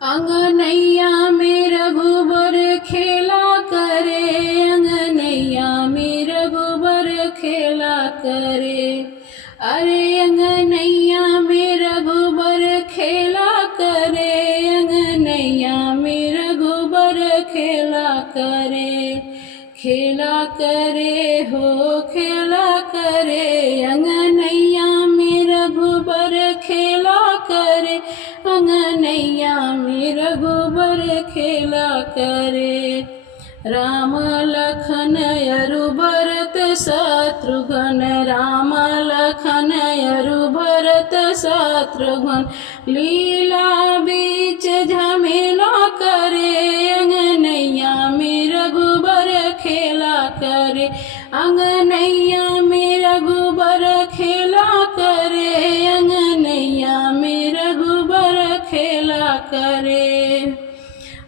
अंगनैया में रघुबर खेला करे, अंगनैया में रघुबर खेला करे। अरे अंगनैया में रघुबर खेला करे, अंगनैया में रघुबर खेला करे। खेला करे हो खेला करे, अंगनैया में रघुबर खेला करे, अंगनैया में रघुबर खेला करे। राम लखन अरु भरत शत्रुघ्न, राम लखन अरु भरत शत्रुघ्न, लीला बीच झमेला करे, अंगनैया में रघुबर खेला करे, अंगनैया में रघुबर खेला करे, अंगनैया में रघुबर खेला करे।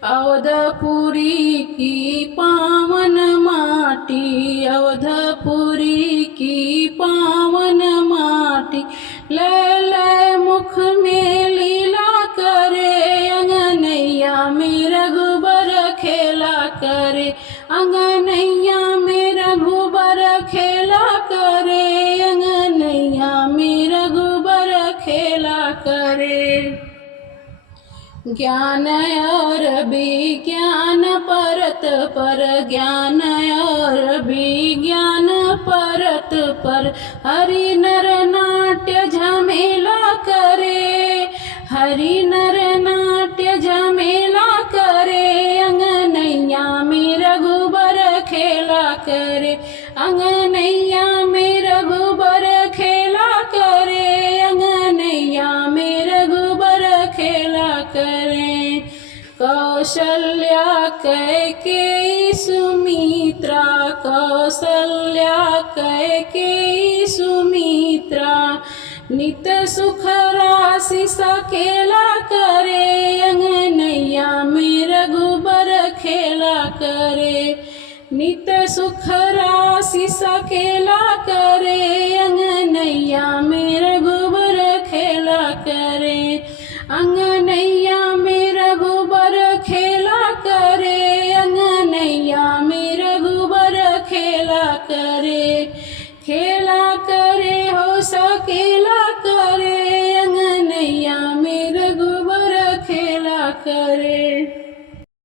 अवधपुरी की पावन माटी, अवधपुरी की पावन माटी, लय मुख में लीला करे, अंगनैया में रघुबर खेला करे, अंगनैया में रघुबर खेला करे, अंगनैया में रघुबर खेला करे। ज्ञान और विज्ञान परत पर, ज्ञान और विज्ञान परत पर, हरि नर नाट्य झमेला करे, हरि नर नाट्य झमेला करे, अंगनैया में रघुबर खेला करे, अंगनैया में रघुबर खेला करे, अंगनैया में रघुबर खेला करे। कौशल्या कैकेयी सुमित्रा, कौशल्या कैकेयी सुमित्रा, नित सुख राशि सकेला करे, अंगनैया में रघुबर खेला करे, नित सुख राशि सकेला करे, अंगनैया में रघुबर खेला करे, अंगनैया में रघुबर खेला करे, अंगनैया में रघुबर खेला करे। खेला करे हो सकेला करे, अंगनैया में रघुबर खेला करे।